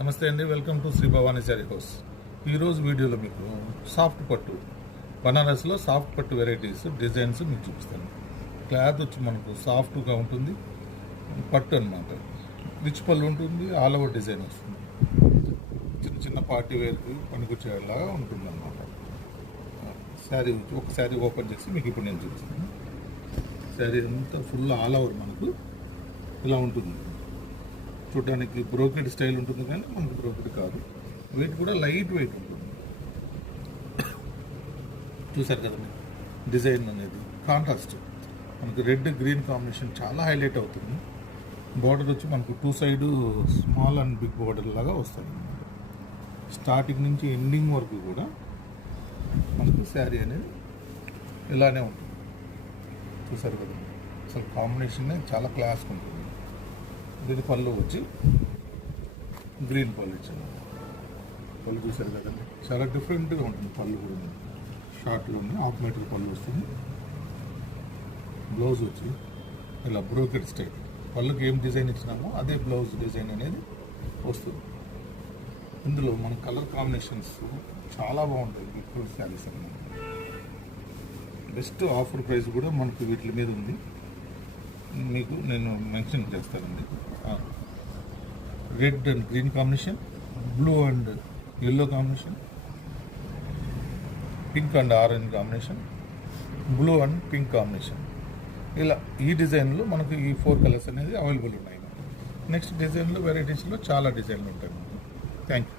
నమస్తే అండి, welcome to Shri Bhavani sari house. ఈరోజు వీడియోలో మీకు సాఫ్ట్ పట్టు బనారస్లో సాఫ్ట్ పట్టు వెరైటీస్ డిజైన్స్ మీకు చూపిస్తాను. క్లాత్ వచ్చి మనకు సాఫ్ట్గా ఉంటుంది, పట్టు అనమాట. రిచ్ పళ్ళు ఉంటుంది, ఆల్ ఓవర్ డిజైన్ వస్తుంది. చిన్న చిన్న పార్టీ వేర్కి పనికొచ్చేలాగా ఉంటుంది అనమాట. శారీ ఒక శారీ ఓపెన్ చేసి మీకు ఇప్పుడు నేను చూపిస్తాను. శారీ అంతా ఫుల్ ఆల్ ఓవర్ మనకు ఇలా ఉంటుంది. చూడడానికి బ్రోకెడ్ స్టైల్ ఉంటుంది, కానీ మనకు బ్రోకెడ్ కాదు. వెయిట్ కూడా లైట్ వెయిట్ ఉంటుంది. చూసారు కదండి, డిజైన్ అనేది కాంట్రాస్ట్ మనకు రెడ్ గ్రీన్ కాంబినేషన్ చాలా హైలైట్ అవుతుంది. బార్డర్ వచ్చి మనకు two side small and big border లాగా వస్తుంది అన్నమాట. స్టార్టింగ్ నుంచి ఎండింగ్ వరకు కూడా మనకు శారీ అనేది ఇలానే ఉంటుంది. చూసారు కదండి, అసలు కాంబినేషన్ చాలా క్లాస్గా ఉంటుంది. దీని పళ్ళు వచ్చి గ్రీన్ పళ్ళు ఇచ్చాను. పళ్ళు చూసారు కదండి, చాలా డిఫరెంట్గా ఉంటుంది. పళ్ళు కూడా షార్ట్లో ఉంది, హాఫ్ మీటర్ పళ్ళు వస్తుంది. బ్లౌజ్ వచ్చి ఇలా బ్రోకెడ్ స్టైల్, పళ్ళుకి ఏం డిజైన్ ఇచ్చినామో అదే బ్లౌజ్ డిజైన్ అనేది వస్తుంది. ఇందులో మన కలర్ కాంబినేషన్స్ చాలా బాగుంటాయి. ఇప్పుడు శారీస్ అన్నమాట. బెస్ట్ ఆఫర్ ప్రైస్ కూడా మనకు వీటి మీద ఉంది, మీకు నేను మెన్షన్ చేస్తానండి. Red and green combination, blue and yellow combination, pink and orange combination, blue and pink combination. ఇలా ఈ డిజైన్లో మనకు ఈ 4 కలర్స్ అనేది అవైలబుల్ ఉన్నాయి. నెక్స్ట్ డిజైన్లో వెరైటీస్లో చాలా డిజైన్లు ఉంటాయి. Thank you.